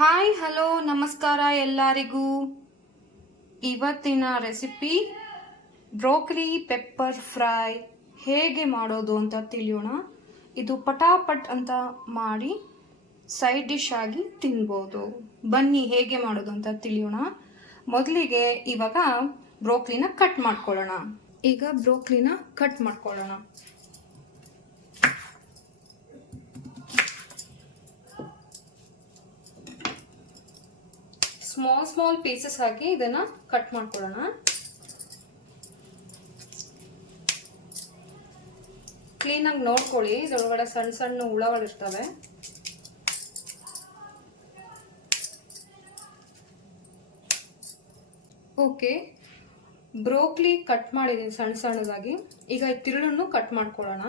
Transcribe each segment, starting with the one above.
Hi hello ನಮಸ್ಕಾರ ಎಲ್ಲರಿಗೂ. ಇವತ್ತಿನ ರೆಸಿಪಿ ಬ್ರೋಕಲಿ ಪೆಪ್ಪರ್ ಫ್ರೈ ಹೇಗೆ ಮಾಡೋದು ಅಂತ ತಿಳಿಯೋಣ. ಇದು ಪಟಾಪಟ್ ಅಂತ ಮಾಡಿ ಸೈಡ್ ಡಿಶ್ ಆಗಿ ತಿನ್ಬೋದು. ಬನ್ನಿ ಹೇಗೆ ಮಾಡೋದು ಅಂತ ತಿಳಿಯೋಣ. ಮೊದಲಿಗೆ ಇವಾಗ ಬ್ರೋಕ್ಲಿನ ಕಟ್ ಮಾಡ್ಕೊಳ್ಳೋಣ. ಈಗ ಬ್ರೋಕ್ಲಿನ ಕಟ್ ಮಾಡ್ಕೊಳ್ಳೋಣ. ಸ್ಮಾಲ್ ಸ್ಮಾಲ್ ಪೀಸಸ್ ಹಾಕಿ ಇದನ್ನ ಕಟ್ ಮಾಡ್ಕೊಳ್ಳೋಣ. ಕ್ಲೀನಾಗಿ ನೋಡ್ಕೊಳ್ಳಿ. ಇದರೊಳಗಡೆ ಸಣ್ಣ ಸಣ್ಣ ಹುಳಗಳಿರ್ತವೆ. ಓಕೆ ಬ್ರೋಕ್ಲಿ ಕಟ್ ಮಾಡಿದ್ದೀನಿ ಸಣ್ಣ, ಸಣ್ಣದಾಗಿ. ಈಗ ತಿರುಳನ್ನು ಕಟ್ ಮಾಡ್ಕೊಳ್ಳೋಣ.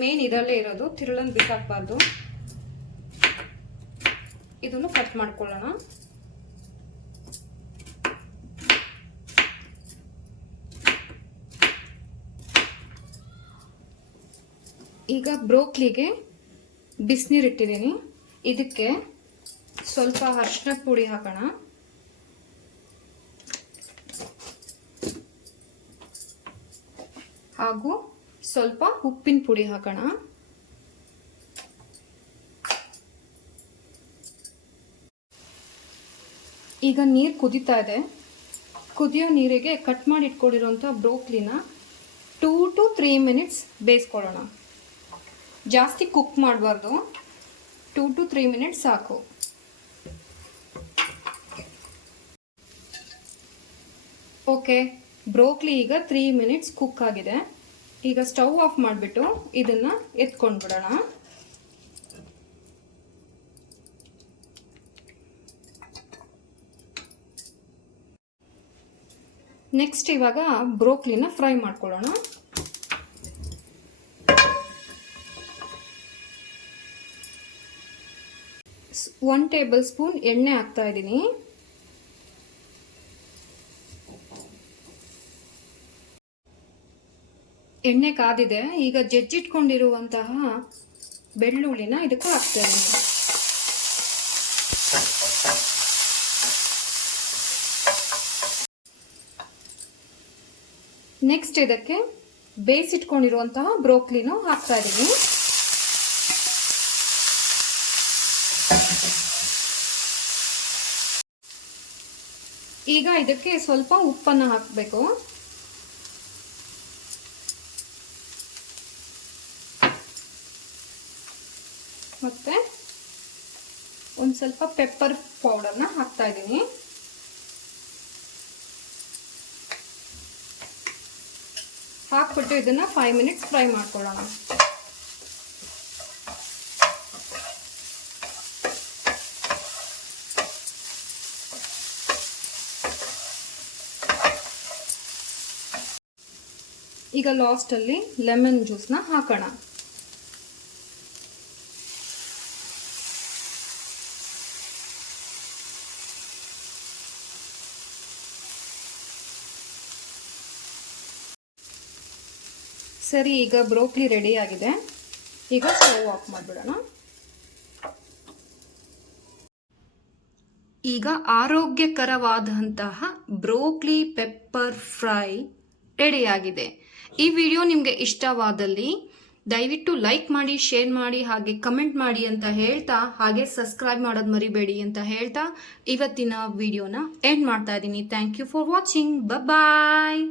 ಮೇನ್ ಇದರಲ್ಲೇ ಇರೋದು. ತಿರುಳನ್ನು ಬಿಸಾಕಬಾರ್ದು. ಇದನ್ನು ಕಟ್ ಮಾಡ್ಕೊಳ್ಳೋಣ. ಈಗ ಬ್ರೋಕ್ಲಿಗೆ ಬಿಸಿನೀರು ಇಟ್ಟಿದ್ದೀನಿ. ಇದಕ್ಕೆ ಸ್ವಲ್ಪ ಅರಿಶಿನ ಪುಡಿ ಹಾಕೋಣ. ಹಾಗೂ ಸ್ವಲ್ಪ ಉಪ್ಪಿನ ಪುಡಿ ಹಾಕೋಣ. ಈಗ ನೀರು ಕುದೀತಾ ಇದೆ. ಕುದಿಯೋ ನೀರಿಗೆ ಕಟ್ ಮಾಡಿ ಇಟ್ಕೊಂಡಿರೋಂಥ ಬ್ರೋಕ್ಲಿನ ಟೂ ಟು ತ್ರೀ ಮಿನಿಟ್ಸ್ ಬೇಯಿಸ್ಕೊಳ್ಳೋಣ. ಜಾಸ್ತಿ ಕುಕ್ ಮಾಡಬಾರ್ದು. ಟೂ ಟು ತ್ರೀ ಮಿನಿಟ್ಸ್ ಸಾಕು. ಓಕೆ ಬ್ರೋಕ್ಲಿ ಈಗ ತ್ರೀ ಮಿನಿಟ್ಸ್ ಕುಕ್ ಆಗಿದೆ. ಈಗ ಸ್ಟವ್ ಆಫ್ ಮಾಡಿಬಿಟ್ಟು ಇದನ್ನು ಎತ್ಕೊಂಡ್ಬಿಡೋಣ. ನೆಕ್ಸ್ಟ್ ಇವಾಗ ಬ್ರೋಕ್ಲಿನ ಫ್ರೈ ಮಾಡ್ಕೊಳ್ಳೋಣ. ಒನ್ ಟೇಬಲ್ ಸ್ಪೂನ್ ಎಣ್ಣೆ ಹಾಕ್ತಾ ಇದ್ದೀನಿ. ಎಣ್ಣೆ ಕಾದಿದೆ, ಈಗ ಜಜ್ಜಿಟ್ಕೊಂಡಿರುವಂತಹ ಬೆಳ್ಳುಳ್ಳಿನ ಇದಕ್ಕೂ ಹಾಕ್ತಾ ಇದ್ದೀನಿ ನೆಕ್ಸ್ಟ್ ಇದಕ್ಕೆ ಬೇಯಿಸಿಟ್ಕೊಂಡಿರುವಂತಹ ಬ್ರೋಕ್ಲಿನೂ ಹಾಕ್ತಾ ಇದ್ದೀನಿ. ಈಗ ಇದಕ್ಕೆ ಸ್ವಲ್ಪ ಉಪ್ಪನ್ನು ಹಾಕಬೇಕು. ಮತ್ತೆ ಒಂದು ಸ್ವಲ್ಪ ಪೆಪ್ಪರ್ ಪೌಡರ್ನ ಹಾಕ್ತಾ ಇದ್ದೀನಿ. ಹಾಕ್ಬಿಟ್ಟು ಇದನ್ನ ಫೈವ್ ಮಿನಿಟ್ಸ್ ಫ್ರೈ ಮಾಡ್ಕೊಳ್ಳೋಣ. ಈಗ ಲಾಸ್ಟಲ್ಲಿ ಲೆಮನ್ ಜ್ಯೂಸ್ನ ಹಾಕೋಣ. ಸರಿ, ಈಗ ಬ್ರೋಕ್ಲಿ ರೆಡಿ ಆಗಿದೆ. ಈಗ ಸ್ಟವ್ ಆಫ್ ಮಾಡಿಬಿಡೋಣ. ಈಗ ಆರೋಗ್ಯಕರವಾದಂತಹ ಬ್ರೋಕ್ಲಿ ಪೆಪ್ಪರ್ ಫ್ರೈ ರೆಡಿಯಾಗಿದೆ ಈ ವಿಡಿಯೋ ನಿಮಗೆ ಇಷ್ಟವಾದಲ್ಲಿ ದಯವಿಟ್ಟು ಲೈಕ್ ಮಾಡಿ, ಶೇರ್ ಮಾಡಿ, ಹಾಗೆ ಕಮೆಂಟ್ ಮಾಡಿ ಅಂತ ಹೇಳ್ತಾ, ಹಾಗೆ ಸಬ್ಸ್ಕ್ರೈಬ್ ಮಾಡೋದು ಮರಿಬೇಡಿ ಅಂತ ಹೇಳ್ತಾ ಇವತ್ತಿನ ವಿಡಿಯೋನ ಎಂಡ್ ಮಾಡ್ತಾ ಇದ್ದೀನಿ. Thank you for watching bye